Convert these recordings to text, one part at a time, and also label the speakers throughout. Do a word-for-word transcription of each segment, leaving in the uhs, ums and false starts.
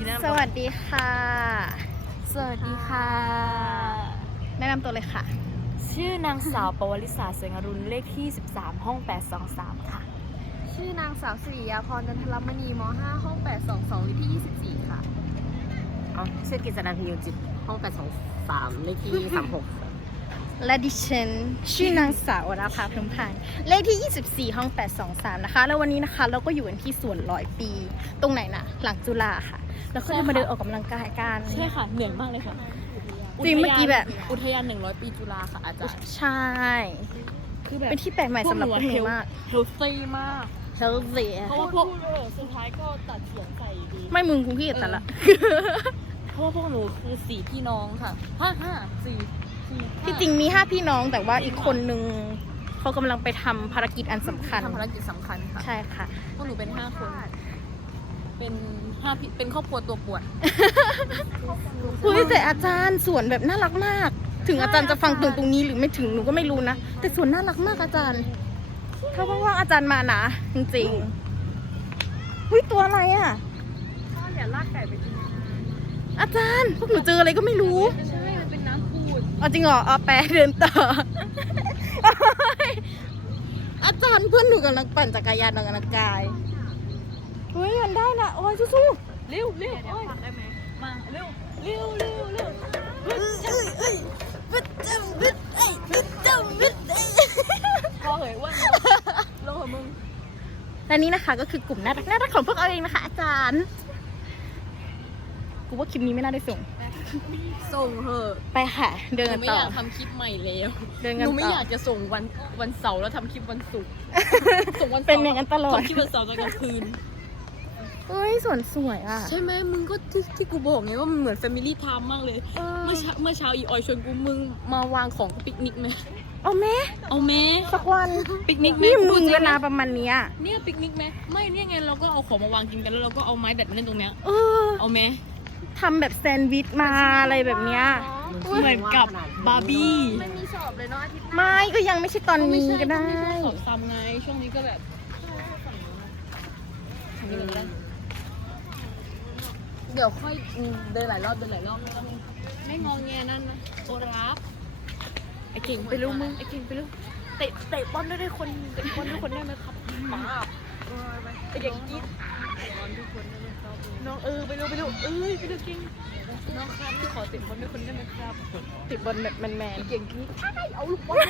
Speaker 1: สวัสดีค่ะ
Speaker 2: สวัสดีค่ะ
Speaker 1: แนะนำตัวเลยค่ะ
Speaker 2: ชื่อนางสาวปวลิสาเสงอรุณเลขที่สิบสามห้องแปดสองสามค่ะ
Speaker 3: ชื่อนางสาวสิริยาพรจันทรมณีม ห้า ห้องแปดสองสองเลขที่ยี่สิบสี่ค่ะ
Speaker 4: อ๋อชื่อกิษณาพิยุจิตห้องแปดสองสามเลขที่สามหก
Speaker 1: และดิฉันชื่อนางสาววราภาพรหมพันธ์เลขที่ยี่สิบสี่ห้องแปดสองสามนะคะแล้ววันนี้นะคะเราก็อยู่กันที่สวนร้อยปีตรงไหนนะหลังจุฬาค่ะแล้วก็จะมาเดินออกกำลังกายกัน
Speaker 2: ใช่ค่ะเหนื่อยมากเลยค่ะ
Speaker 1: จริงเมื่อกี้แบบ
Speaker 2: อุทยานหนึ่งร้อยปีจุฬาค่ะอาจารย์
Speaker 1: ใช่
Speaker 2: คือแบบ
Speaker 1: เป็นที่แปลกใหม่สำหรับพวกหนูมาก
Speaker 2: เฮลตี้มาก
Speaker 1: เฮลซี่
Speaker 2: เพราะว่าพวกสุดท้ายก็ตัดเสียงใส่ดี
Speaker 1: ไม่มึงกูขี้แต่ละ
Speaker 2: เพราะว่าพวกหนูคือสี่พี่น้องค่ะห้าห้าสี่สี่ห้า
Speaker 1: ที่จริงมีห้าพี่น้องแต่ว่าอีกคนนึงเขากำลังไปทำภารกิจอันสำคัญ
Speaker 2: ทำภารกิจสำคัญค่ะ
Speaker 1: ใช่ค่ะ
Speaker 2: พวกหนูเป็นห้าคน เป็นห้าพี่เป็นครอบครัวตัวปวด
Speaker 1: คุยแต่อาจารย์สวนแบบน่ารักมาก ถึงอาจารย์จะฟังตรงตรงนี้หรือไม่ถึงหนูก็ไม่รู้นะแต่สวนน่ารักมากอาจารย์ถ้าว่างๆอาจารย์มานะจริงๆเฮ้ยตัวอะไรอ่ะ
Speaker 3: พ่ออย่าลากไก่ไปกิน
Speaker 1: อาจารย์พวกหนูเจออะไรก็ไม่รู้
Speaker 3: ใช่มันเป็นน้ำปูด
Speaker 1: เอาจริงเหรอเอาแปะเดินต่อ อาจารย์เพื่อนหนูกำลังปั่นจักรยานออกกำลังกายเฮ้ยมันได้นะโอ้ยสู้ๆ
Speaker 2: เร็วเร็วโอ้ย
Speaker 3: ได้ไหม
Speaker 2: มาเร็วเร็วเร็วเร็ว
Speaker 1: วิดจำวิดเอ้ยวิดจำวิดเอ้ย
Speaker 2: พอเหยว่าลงเหอะมึง
Speaker 1: และนี่นะคะก็คือกลุ่มน่ารักน่ารักของพวกเราเองนะคะ อาจารย์กูว่าคลิปนี้ไม่น่าได้ส่ง
Speaker 2: ส่งเหอะ
Speaker 1: ไปค่ะเดิน
Speaker 2: หนู
Speaker 1: กัน
Speaker 2: ไม่
Speaker 1: ต่อ
Speaker 2: อยากทำคลิปใหม่แล้ว
Speaker 1: เดิน
Speaker 2: ห
Speaker 1: กัน
Speaker 2: นูไม่
Speaker 1: ต่อ
Speaker 2: อยากจะส่งวันวันเสาร์แล้วทำคลิปวันศุกร์ส่งวันเสาร์
Speaker 1: เป็นอย่างนั้นตลอด
Speaker 2: ทำคลิปวันเสาร์ตอนกลางคืน
Speaker 1: เฮ้ยสวนสวยอ่ะ
Speaker 2: ใช่ไหมมึงก็ที่ที่กูบอกไงว่ามันเหมือน Family Time มากเลย
Speaker 1: เออ
Speaker 2: เมื่อเช้าเมื่อเช้าอีออยชวนกูมึงมาวางของปิกนิกไหม
Speaker 1: เอาแม่
Speaker 2: เอาแม่
Speaker 1: สักวัน
Speaker 2: ปิกนิกไหม
Speaker 1: นี่มึง
Speaker 2: พูดจริ
Speaker 1: เว
Speaker 2: นะ
Speaker 1: ลาประมาณเนี้ย
Speaker 2: เนี่ยปิกนิกไหมไม่เนี่ยไงเราก็เอาของมาวางกินกันแล้วเราก็เอาไม้แบดมาเล่นตรงเนี้ย
Speaker 1: เออ
Speaker 2: เอาไหม
Speaker 1: ทำแบบแซนด์วิชมาอะไรแบบเนี้ย
Speaker 2: เหมือนกับบาร์บี้
Speaker 3: ไม่มีสอบเลยเนาะอาทิตย์หน้า
Speaker 1: ไม่ก็ยังไม่ใช่ตอนนี้ก็ได้
Speaker 2: ม่ใช่สอบซ้ำไงช่วงนี้ก็แบบอันนี้มันได้เดี๋ยวค่อยเดินหลายรอบเดินหลายรอบไม่ต้องไม่งอแงนั่นนะโอรับไอเก่งไปรู้มึงไอเก่งไปรู้เตะเตะบอลได้ด้วยคนเตะบอลด้วยคนได้ไหมครับมาไอเก่งกิ๊ดน้องเออไปเร็วไปเร็วเอ้ยไปเร็วเก่งน้องครับขอเตะบอลด้วยคนได้ไหมครับ
Speaker 1: ติดบนแบบแมน
Speaker 2: เก่งกิ๊ดเอาลูกบอล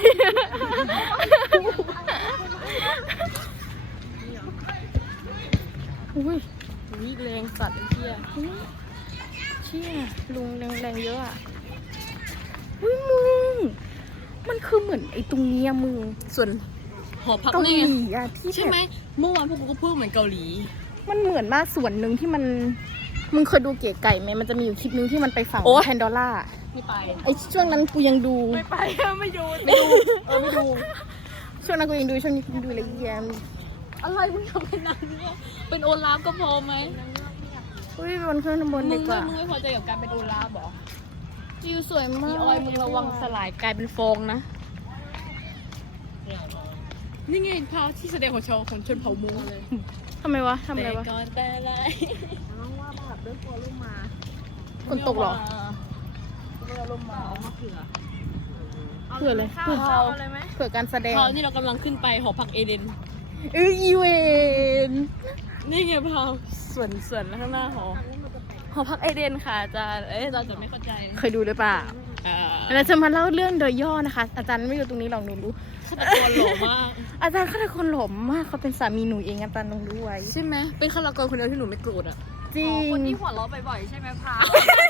Speaker 1: ๆอุ้ย
Speaker 2: วิ่งแรงสัตว์ไอ้เหี้ย
Speaker 1: เชี่ยลุงแรงแรงเยอะอ่ะอุ้ยมึงมันคือเหมือนไอ้ตรงเนี้ยมึง
Speaker 2: ส่วนหอพัก
Speaker 1: เกาห
Speaker 2: แน่
Speaker 1: ลีอะที่
Speaker 2: ใช่
Speaker 1: แบบ
Speaker 2: ไหมเมื่อวานพวกกูก็พูดเหมือนเกาหลี
Speaker 1: มันเหมือนมากส่วนหนึ่งที่มันมึงเคยดูเก๋ไก่ไหมมันจะมีอยู่คลิปนึงที่มันไปฝั่ง
Speaker 2: โอ๊ย
Speaker 1: แพนดอร่า
Speaker 2: ไม่ไป
Speaker 1: ไอ้ช่วงนั้นกูยังดู
Speaker 2: ไม่ไปไม่ดูไม่ดูเออไม่ดู
Speaker 1: ช่วงนั้นกูยังดูช่วงนี้กูดูอะไรแยม
Speaker 2: อะไรมึงทำเป็นนางเงือกเป็นโอลาฟก็พอไหม
Speaker 1: อุ้ยบนเครื่องบน
Speaker 2: มึ
Speaker 1: ดี
Speaker 2: ง
Speaker 1: ก
Speaker 2: ไม่
Speaker 1: ว่า
Speaker 2: มึงไม่พอใจกับการเป็นโอลาฟเหรอ
Speaker 1: จิวสวยมาก
Speaker 2: อีออยมึงระวังสลายกลายเป็นฟองนะนี่ไงพาที่แสดงของชาวของชนเผ่ามูเลย
Speaker 1: ทำไมวะทำอะไรวะ
Speaker 2: ก่อนแต่ไร
Speaker 3: น้องว่าแบบเรื่องตัวลูกมา
Speaker 1: ฝนตกเหรอ
Speaker 2: เรือลมมาเอามาเผื่อ
Speaker 1: เผื่อเลย
Speaker 3: ข้าว
Speaker 1: เผื่อ
Speaker 3: ข้าวอะไรไหม
Speaker 1: เผื่อการแสดง
Speaker 2: พาวนี่เรากำลังขึ้นไปหอพักเอเดน
Speaker 1: เอออีเวน
Speaker 2: นี่ไงพาวส่วนส่วนข้างหน้าหอหอพักเอเดนค่ะอาจารย์เอ้ยเราจะไม่เข้าใจ
Speaker 1: เคยดูหรือเปล่า
Speaker 2: อ่า
Speaker 1: เราจะมาเล่าเรื่องโดยย่อนะคะ อาจารย์ไม่อยู่ตรงนี้หรอกหนูรู้
Speaker 2: ฆาตกรหล่อมาก
Speaker 1: อาจารย์เขาเป็นคนหล่อมากเขาเป็นสามีหนูเองอาจารย์ต้องรู้ไว้
Speaker 2: ใช่ไหมเป็นฆาตกรคนเดียวที่หนูไม่โกรธอ่ะ
Speaker 1: จริ
Speaker 3: อ๋อง คนที่หัวเราะบ่อยๆใช่ไหมพา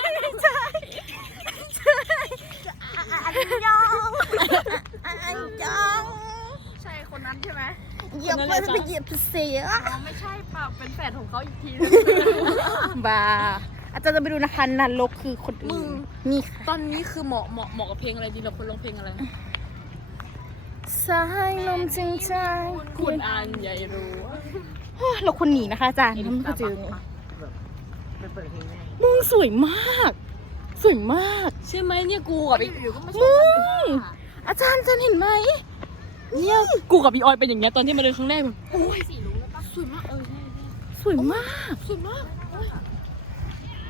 Speaker 1: อันยองอันยอง
Speaker 3: ใช่คนนั้นใช่ไหม
Speaker 1: เหยียบไปไปเหยียบเสีย
Speaker 3: อ๋อไม่ใช่เปล่าเป็นแฟนของเขาอีกทีนึง
Speaker 1: บ้าอาจารย์จะไปดูนะคะนันลกคือคนอื่นนี่ค่ะ
Speaker 2: ตอนนี้คือเหมาะเหมาะเหมาะกับเพลงอะไรดีเราควรร้องเพลงอะไร
Speaker 1: สายลมจริงใจ
Speaker 2: คุณอันใหญ่รู้
Speaker 1: เราคนหนีนะคะอาจารย์ทำให้เขาเจอไง
Speaker 4: ไปเปิดเพลงได้
Speaker 1: มึงสวยมาก สวยมาก
Speaker 2: ใช่ไหมเนี่ยกูกับอี
Speaker 3: อยู่ๆก็มาช
Speaker 1: มึ
Speaker 3: ม
Speaker 1: งอาจารย์อาจารย์เห็นไหม
Speaker 2: เนี่ยกูกับอีออยเป็นอย่างเงี้ยตอนที่มาเดินครั้งแรกแบบ
Speaker 3: โอ้ยสีรู้แล้วปะสวยมากเออใช่
Speaker 1: สวยมาก
Speaker 2: สวยมาก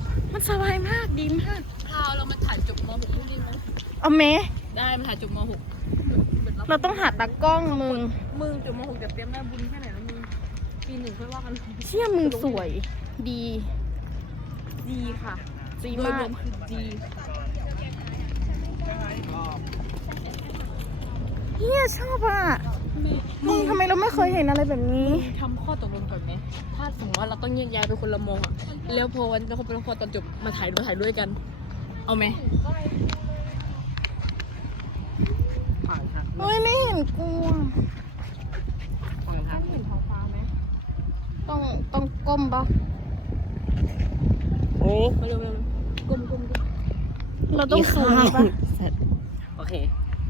Speaker 1: มันสบายมากดีมาก
Speaker 2: พาเรามาถ่ายจบม .หก ด้วยดีไหม
Speaker 1: เอาเม
Speaker 2: ได้มาถ่ายจบม .หก
Speaker 1: เราต้องหาตากล้องมึง
Speaker 2: มึงจบม .หก เดี๋ยวเตรียมได้บุญแค่ไหนแล้วมึงปีหนึ่งค่อยว่ากัน
Speaker 1: เชี่ยมึงสวยดี
Speaker 2: ดีค่ะ
Speaker 1: ดี
Speaker 2: โดย
Speaker 1: มาร
Speaker 2: ว
Speaker 1: ก
Speaker 2: มคือดี
Speaker 1: เฮียชอบอ่ะมึงทำไมเราไม่เคยเห็นอะไรแบบนี้
Speaker 2: ทำข้อตกลงก่อนไหมถ้าสมมติว่าเราต้องแยกย้ายไปคนละมองอ่ะแล้วพอวันแล้วพอพอตอนจบมาถ่ายมาถ่ายด้วยกัน เอาไหม
Speaker 4: ผ่านครับ
Speaker 1: เฮ้ยไม่เห็นกูอะ
Speaker 4: ผ่านครับ
Speaker 1: ต้องต้องก้มปะ
Speaker 4: โอ้
Speaker 2: มาเร็วมาเร็วก้มก้มก้ม
Speaker 1: เราต้องซูมปะ
Speaker 4: โอเค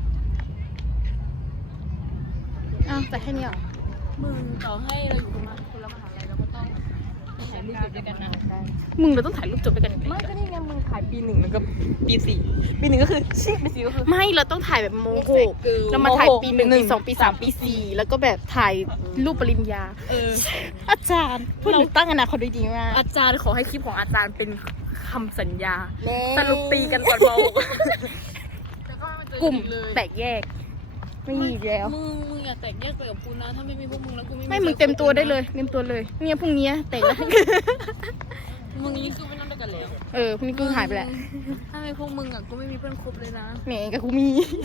Speaker 1: อ้าวแต่แค่นี้เหรอ
Speaker 2: มึงต่อให้เราอยู่คนละคนละมหาลัยเราก็ต้องไปถ่ายรูปจบด้วยกันนะ
Speaker 1: มึงเราต้องถ่ายรูปจบไปกันอีก
Speaker 2: ไม่ก็นี่ไงมึงถ่ายปีหนึ่งแล้วก็ปีสี่ปีหนึ่งก็คือชิปีสี่ก็คือ
Speaker 1: ไม่เราต้องถ่ายแบบโมโหก
Speaker 2: คือ
Speaker 1: เรามาถ่าย
Speaker 2: โมโห
Speaker 1: ปีหนึ่ง
Speaker 2: หนึ่
Speaker 1: ปี
Speaker 2: ง
Speaker 1: สองปีสามปีสี่แล้วก็แบบถ่ายรูปปริญญา
Speaker 2: เออ
Speaker 1: อาจารย์พูดถึงตั้งอนาคตได้ดีมาก
Speaker 2: อาจารย์ขอให้คลิปของอาจารย์เป็นคำสัญญา
Speaker 1: แน่
Speaker 2: สรุปตีกันก่อนม .หก
Speaker 1: กลุ่มแตกแยก ไม่มีอีกแล้ว
Speaker 2: มึงมึงอย่าแตกแยกไปกับกูนะถ้าไม่มีพวกมึงแล้วกูไม่
Speaker 1: ไม่มึงเต็มตัวได้เลยเต็มตัวเลยเนี่ยพรุ่งนี้แตกแล้ว
Speaker 2: มึงนี่คือไม่ต้องด้วยกันแล้ว
Speaker 1: เออพรุ่งนี้กูหายไปแล้ว
Speaker 2: ถ้าไม่พวกมึงอ่ะกูไม่มีเพื่อนคบเลยนะ
Speaker 1: แหมกับกูมี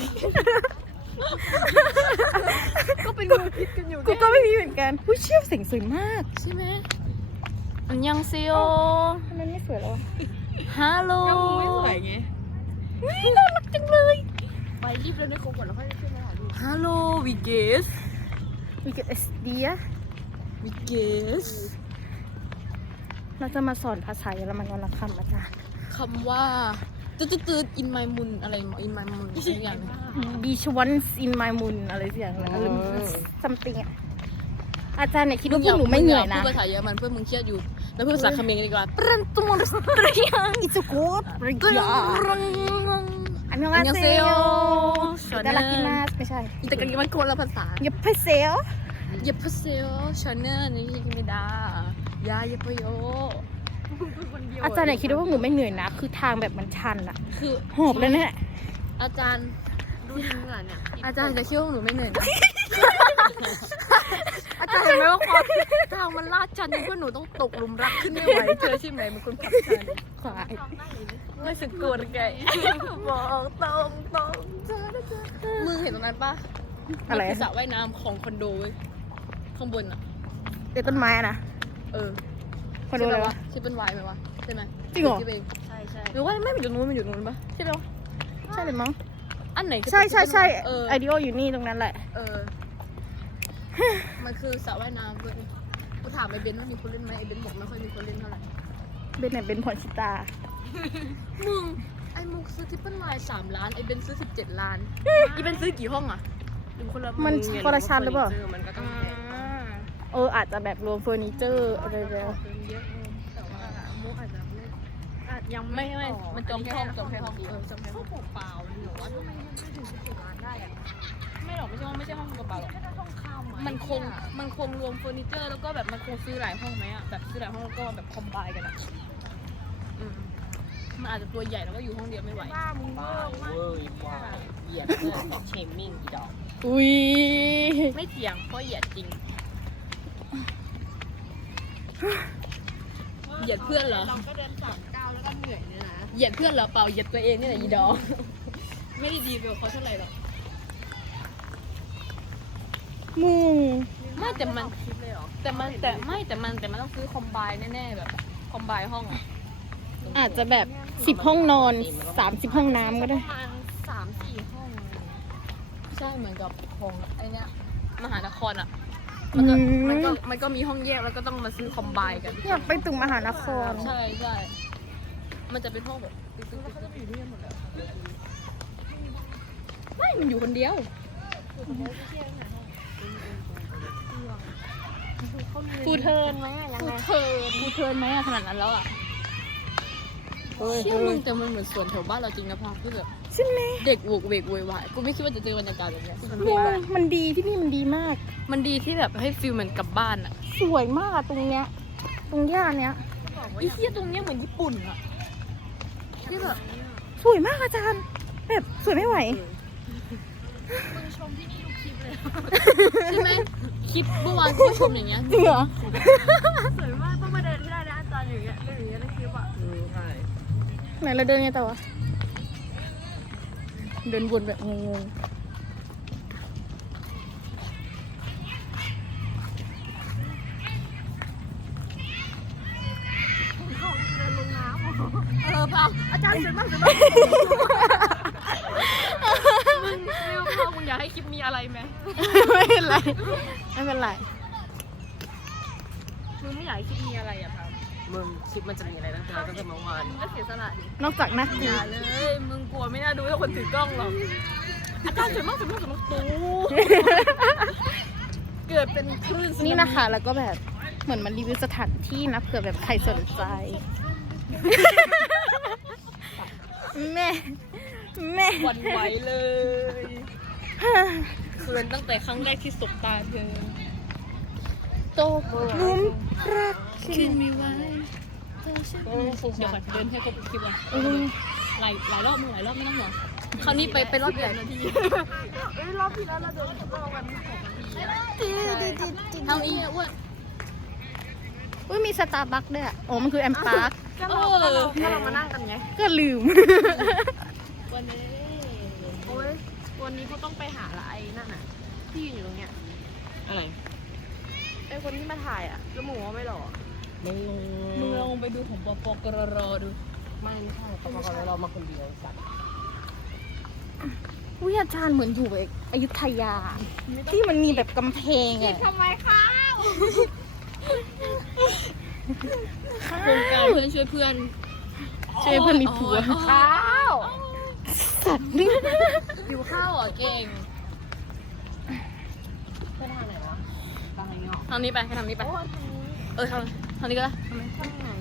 Speaker 2: ก็เป็นงูพิษกันอยู่
Speaker 1: กูก็ไม่มีเหมือนกันผู้เชี่ยวเสียงสวยมาก
Speaker 2: ใช่ไหมอันยังเซียว
Speaker 1: ทำไมไม่สวยแล้ววะ
Speaker 2: ฮัลโหล
Speaker 3: ไม่สวยไง
Speaker 1: น่ารักจังเลย
Speaker 2: ไปรีบเล่นในครบก่อนแล้วค่อยขึ้นมาถ่ายรูปฮัลโหลวิเกส
Speaker 1: มีกับเอสเดีย
Speaker 2: วิเกส
Speaker 1: เราจะมาสอนภาษาเยอรมันวันละคำอาจารย์
Speaker 2: คำว่าตืดตืดอินไมมุนอะไรอินไมมุนอะไรอย่างเงี้ย
Speaker 1: บีชวันส์อินไมมุนอะไรสักอย่างนะอะไรซัมติงอ่ะอาจารย์เนี่ยคิดว่าพวกหนูไม่เหนื่อยนะ
Speaker 2: พูดภาษาเยอรมันเพื่อนมึงเครียดอยู่ แล้วพูดภาษาเขมรกันดีกว่า
Speaker 1: ปรันตุมสตรียังอิจุโกดปริยาอันยองอาเซโยดารากิมาสไม่ใช่
Speaker 2: แต่กันมันคนละภาษา
Speaker 1: ยับเพเซล
Speaker 2: เยปเซลชาเนอร์นี่กิมิดายาเยปโย
Speaker 1: อาจารย์เนี่ยคิดว่าพวกหนูไม่เหนื่อยนะ คือทางแบบมันชันอะ
Speaker 2: คือ
Speaker 1: หอบเลยเนี่ย
Speaker 2: อาจารย์ดูเหงื่อเนี่ยอาจารย์จะคิดว่าหนูไม่เหนื่อยนะ อาจารย์เห็นไหมว่าความทางมันลาดชันจนเพื่อนหนูต้องตกหลุมรักขึ้นไม่ไหวเธอใช่ไหมมันคนขับชัน
Speaker 1: ขวาย
Speaker 2: ไม่สึกโกรธแกบอกตรงตรงมึงเห็นตรงนั้นปะ
Speaker 1: อะไร
Speaker 2: มันคืสระว่ายน้ำของคอนโดเว้ยข้างบนอ่ะ
Speaker 1: เด็ดต้นไม้อะนะ
Speaker 2: เออ
Speaker 1: คอนโดเลยวะ
Speaker 2: ชื่อเป็นวายไหมวะใช่ไหม
Speaker 1: จริงเหรอ
Speaker 2: คิดเอง
Speaker 3: ใช่ใช่
Speaker 2: หรือว่าไม่มันอยู่นู้นมันอยู่นู้นปะใช่ไหมวะ
Speaker 1: ใช่เลยมั้ง
Speaker 2: อันไหนคือ
Speaker 1: ใช่ใช่ใช่
Speaker 2: เออ
Speaker 1: ไอเดียอยู่นี่ตรงนั้นแหละ
Speaker 2: เออ มันคือสระว่ายน้ำเว้ยกูถามไอ้เบนว่ามีคนเล่นไหมไอ้เบนบอกไม่ค่อยมีคนเล่นเท่าไหร่
Speaker 1: เบนไหนเบนพรชิตา
Speaker 2: มึงไอ้มุกซื้อทิปเปิลไลน์สามล้านไอ้เบนซื้อสิบเจ็ดล้านอีเบนซื้อกี่ห้องอ่ะหรือคนละ
Speaker 1: มันคนละชั้นหรือเปล่า
Speaker 4: มันก็ต้อง
Speaker 2: อ่า
Speaker 4: แพง
Speaker 1: เอออาจจะแบบรวมเฟอร์นิเจอร์อะไรแล้ว
Speaker 3: เยอะแต่ว่ามุกอาจจะไม่อาจยัง
Speaker 2: ไม่
Speaker 3: ไม่
Speaker 2: ไม่มันจองห้องจองห้องเออจองห้อง
Speaker 3: เปล่าๆหรือว่าทำไมมันไม่ถึงสิบเจ็ดล้านได้อะ
Speaker 2: ไม่หรอกไม่ใช่ห้องไม่ใช่ห้องกระเป๋าหรอก
Speaker 3: แค่ห้องข้าวไหม
Speaker 2: มันคงมันคงรวมเฟอร์นิเจอร์แล้วก็แบบมันคงซื้อหลายห้องไหมอ่ะแบบซื้อหลายห้องแล้วก็แบบคอมไบกันอ่ะอืมมันอาจจะตัวใหญ่แล้วก็อยู่ห้องเดียวไม่ไหว
Speaker 3: บ้ามึงเว
Speaker 4: บ้า
Speaker 3: อร์มาก
Speaker 4: เวอร์อีกว่าเหยียดเพื่อนเชมมิ่งอีดอก
Speaker 1: อุ้ย
Speaker 2: ไม่เถียงเพราะเหยียดจริงเหยียดเพื่อนเหรอ
Speaker 3: เราก็เดินสามก้าวแล้วก็เหนื่อยเนี่ยนะ
Speaker 2: เหยียดเพื่อนเหรอเปล่าเหยียดตัวเองนี่แหละอีดอ ไม่ได้ดีไปกว่าเขาเท่าไหร่หรอก
Speaker 1: มึง
Speaker 2: ไม่แต่มัน
Speaker 3: คิดเลยเหรอ
Speaker 2: แต่มันแต่ไม่แต่มันแต่มันต้องซื้อคอมไบแน่ๆแบบคอมไบห้องอ่ะ
Speaker 1: อาจจะแบบสิบห้องนอนสามสิบห้องน้ำก็ได้
Speaker 2: ประมาณสามสี่ห้องใช่เหมือนกับของไอเนี้ยมหานครอ่ะมันก็
Speaker 1: อืม
Speaker 2: มันก็มันก็มีห้องแยกแล้วก็ต้องมาซื้อคอมไบกัน
Speaker 1: อยากไปตึกมหานคร
Speaker 2: ใช่ใช่มันจะเป็นห้องแบบตึ๊กๆๆๆอยู่ด้วยกันหมดเลยไม่มันอยู่คนเดียวฟูเทิร์นไหมอะยังไงฟูเทิร์นฟูเทิร์นไหมอะขนาดนั้นแล้วอะเชื่อมึงแต่มันเหมือนสวนแถวบ้านเราจริงนะพ่อคือแบบ
Speaker 1: ใช่ไหม
Speaker 2: เด็กโวกเวกโวยวายกูไม่คิดว่าจะเจอบรรยากาศแบบเนี้ย
Speaker 1: มึงมันดีที่นี่มันดีมาก
Speaker 2: มันดีที่แบบให้ฟิลเหมือนกลับบ้านอะ
Speaker 1: สวยมากอะตรงเนี้ย ตรงย่านเนี้ย
Speaker 2: ไอ้เหี้ยตรงเนี้ยเหมือนญี่ปุ่นอะที่แบบ
Speaker 1: สวยมากอาจารย์ แบบสวยไม่ไหว
Speaker 2: ใช่ไหมคลิปเมื่อวานก็ชมอย่างเงี้ย
Speaker 1: จริงเหรอ
Speaker 3: สวยมากต้องมาเดินที่ได้นะอาจารย์อย่างเงี้ยเดินอย่างเงี้ยในคลิปอ่ะ
Speaker 4: อืมใช่
Speaker 1: ไหนเราเดินไงต่อวะ เดินวนแบบงง
Speaker 2: เออเปล่าอาจารย์สวยมากสวยมากมึงไม่รู้พ่อมึงอยากให้คลิปมีอะไรไหม
Speaker 1: ๆ ไม่เป็นไร ไม่เป็นไร
Speaker 2: มึงไม่อยากให้คลิปมีอะไรอะครับ
Speaker 4: มึงคลิปมันจะมีอะไรตั้งแต่ตั้งแต่เมื่อวาน
Speaker 2: มึงก็เสียสละดิ
Speaker 1: นอกจากนัก
Speaker 2: อ
Speaker 1: กี
Speaker 2: ย่าเลย มึงกลัวไม่น่าดูถ้าคนถือกล้องหรอกอาจารย์สวยมากสวยมากสวยมากตูเกิดเป็นคลื่นสึามิ
Speaker 1: นี่นะคะ แล้วก็แบบเหมือนมันรีวิวสถานที่นะเผื่อแบบใครสนใจ แม่ แม่
Speaker 2: หวันไหวเลยเขินตั้งแต่ครั้งแรกที่สบตาเธอ
Speaker 1: โตลุมรัก
Speaker 2: ขึ้นมีไว้เดี๋ยวก่อนเดินให้ครบคลิปก่อน
Speaker 1: อืม
Speaker 2: หลายหลายรอบมึงหลายรอบไม่ต้องหรอคราวนี้ไปไปรอบใหญ่นาที
Speaker 3: เอ้ยรอบที่แล้วเราเดินประมาณหกนาทีอะ
Speaker 2: เท่านี้อะอ้วน
Speaker 1: อุ้ยมีสตาร์บัคด้วยอ่ะโอ้มันคือแอมปาร์ค
Speaker 3: ก็เราก็เราก็เรามานั่งกันไง
Speaker 1: ก็ลืม
Speaker 2: วันนี้
Speaker 3: โอ้ยวันนี้กูต้องไปหาละไอ้นั่นน่ะที่ยืนอยู่ตรงเนี้ย
Speaker 4: อะไร
Speaker 3: ไอ้คนที่มาถ่ายอ่ะแล้วหมูว่าไม่หล่อ
Speaker 4: มึง
Speaker 2: มึงลองไปดูของปปกรรดู
Speaker 4: ไม่ไม่ใช่ปกติเรามาคนเดียวสัตว์
Speaker 1: อุ้ยอาจารย์เหมือนอยู่แบบอยุธยา ที่มันมีแบบกำแพงอะ
Speaker 3: ทำไมคะ
Speaker 2: โครงการเพื่อนช่วยเพื่อน
Speaker 1: ช่วยเพื่อนมีผัว
Speaker 3: ข้าว
Speaker 1: สัตว์นี่
Speaker 2: อยู่ข้าวเหรอเก่ง
Speaker 4: ไปทางไหนวะทางไหนเนาะ
Speaker 2: ทางนี้ไปทางนี้ไป เออทางทางนี้ก็ได้
Speaker 3: ทางไหน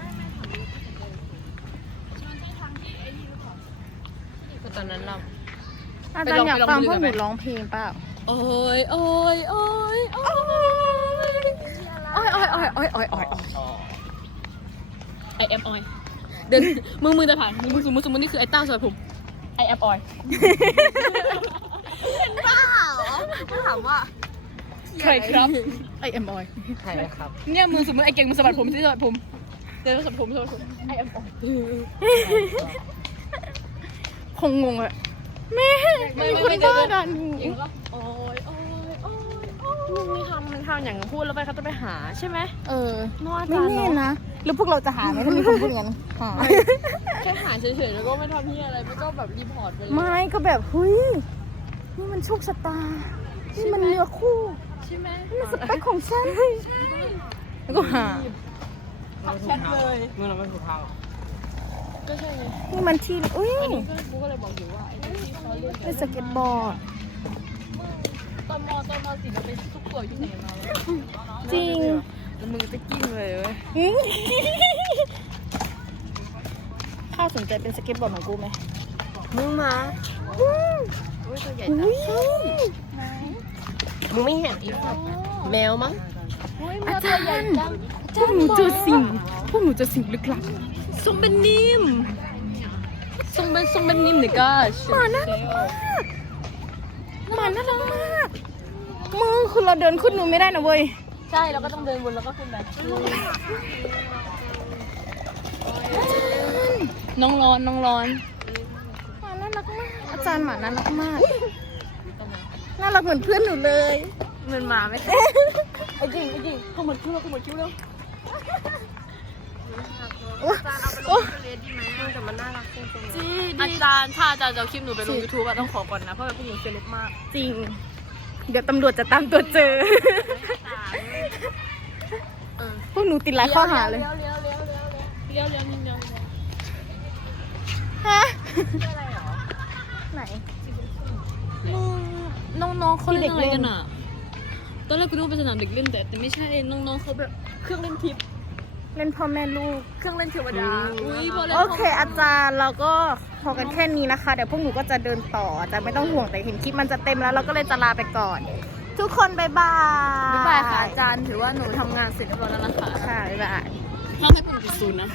Speaker 4: ก็ตอนนั้นเรา
Speaker 1: อาจารย์อยากฟังพวกหนูร้องเพลงเปล่า
Speaker 2: โอ้ยโอ้ยโอ้ยโอ้ยโอ้ยโอ้ยโอ้ยโอ้ยโอ้ยโอ้ย
Speaker 4: อ๋อ
Speaker 2: ไอแอมออยเดินมึงมึงจะผ่านมึงมึงสมมติสมมตินี่คือไอ้เต้าสวยผมไอแอมออย
Speaker 3: ก็ถามว่า
Speaker 2: ใครครับ
Speaker 1: ไอเอ็มออย
Speaker 4: ใครครับ
Speaker 2: เนี่ยมึงสมมติไอเก่งมึงสะบัดผมที่สะบัดผมเดินสะบัดผมสะบัดผมไอแอมออย
Speaker 1: คงงงอะแม่มีคนบ้าดันหู
Speaker 2: เก่งก็โอ้ยโอ้ยโอ้ยโอ้ย
Speaker 3: มึงมีทำมันทำอย่างพูดแล้วไปเขาจะไปหาใช่ไหม
Speaker 1: เออ
Speaker 3: นอกอา
Speaker 1: ไม่
Speaker 3: จารย์
Speaker 1: แน่
Speaker 3: เนาะ
Speaker 1: นะ แล้วพวกเราจะหาไหมถ้ามีคนพูดอย่างนั้นหา
Speaker 2: แค่หาเฉยๆแล้วก็ไม่ทำที่อะไรไม่ก็แบบรีพอร์ตไปเลย
Speaker 1: ไม่ก็แบบเฮ้ยนี่มันโชคชะตา นี่มันเรือคู่
Speaker 2: ใช่ไหม
Speaker 1: นี่มันสเปคของฉันแล้วก็หา
Speaker 2: แชทเลย
Speaker 4: เมื่อเราไม่ถูกทาง
Speaker 2: ก็ใช่ไง
Speaker 1: นี่มันที่อุ้ย
Speaker 2: อันนี้ก็กูก็เลยบอกอยู่ว่าไอ้ที่เขาเล่น
Speaker 1: เป็นสเก็ตบอร์ด
Speaker 2: ตอนมอตอนมอสี่เราไปทุกตัวอยู่ที่ไหนมา
Speaker 1: จริง
Speaker 2: แล้วมึงจะกิ้งเลยเว้ย
Speaker 1: อื้อข้าสนใจเป็นสเก็ตบอร์ดของกูไหม
Speaker 3: มึงมา
Speaker 1: อื้อ
Speaker 3: อุ้ยตัวใหญ่
Speaker 1: อุ้
Speaker 3: จัง
Speaker 1: ย
Speaker 4: มึงไม่เห็นอีกแมวมั้ง
Speaker 1: อาจารย์พวกหนูเจอสิ่ง พวกหนูเจอสิ่งลึกลับ
Speaker 2: ทรงเป็นนิ่มทรงเป็นทรงเป็นนิ่มเนี่ยก็
Speaker 1: หมาน่ารักมากหมาน่ารักมาก มึงคือเราเดินขึ้นนูนไม่ได้นะเว้ย
Speaker 2: ใช่เราก็ต้องเดินวนแล้วก็ขึ้นไปน้องร้อนน้องร้อน
Speaker 1: หมาน่ารักมาก อาจารย์หมาน่ารักมาก น่ารักเหมือนเพื่อนหนูเลย
Speaker 3: เหมือนหมาไหม
Speaker 2: ไอ้จริงไอ้จริงขมวดคิ้วแล้วขมวดคิ้วแล้ว
Speaker 1: โอ้
Speaker 3: อาจารย์เอาไปลงทะเลดีไหมแต่มันน่ารักจริง
Speaker 2: จีอาจารย์ถ้าอาจารย์จะเอาคลิปหนูไปลงยูทูบอะต้องขอก่อนนะเพราะว่าพวกหนูเซเลบมาก
Speaker 1: จริง เดี๋ยวตำรวจจะตามตัวเจอ พวกหนูติดหลายข้อหาเลย
Speaker 2: เลี้ยวเลี้ยวเลี้ยวเลี้ยวเลี้ยวเลี้ยวเลี้ยวเลี้ยวเลี้ยว
Speaker 1: ฮะไหน
Speaker 2: มึงน้องๆเขาเล่นอะไรกันอ่ะตอนแรกกูนึกว่าเป็นสนามเด็กเล่นแต่แต่ไม่ใช่น้องๆเขาแบบเครื่องเล่นทิพย์
Speaker 1: เล่นพ่อแม่ลูก
Speaker 2: เครื่องเล่นเทวดาอุ้ยพอแล้ว
Speaker 1: โอเค อาจารย์เราก็พอกันแค่นี้นะคะ เดี๋ยวพวกหนูก็จะเดินต่ออาจารย์ไม่ต้องห่วงแต่เห็นคลิปมันจะเต็มแล้วเราก็เลยจะลาไปก่อน ทุกคนบ๊ายบาย
Speaker 2: บ๊ายบายค่ะอาจารย์ถือว่าหนูทำงานเสร็จเรียบร้อยแล้วนะคะ
Speaker 1: ค่ะบ๊ายบาย
Speaker 2: ห้ามให้ปุ่มจุดศูนย์นะ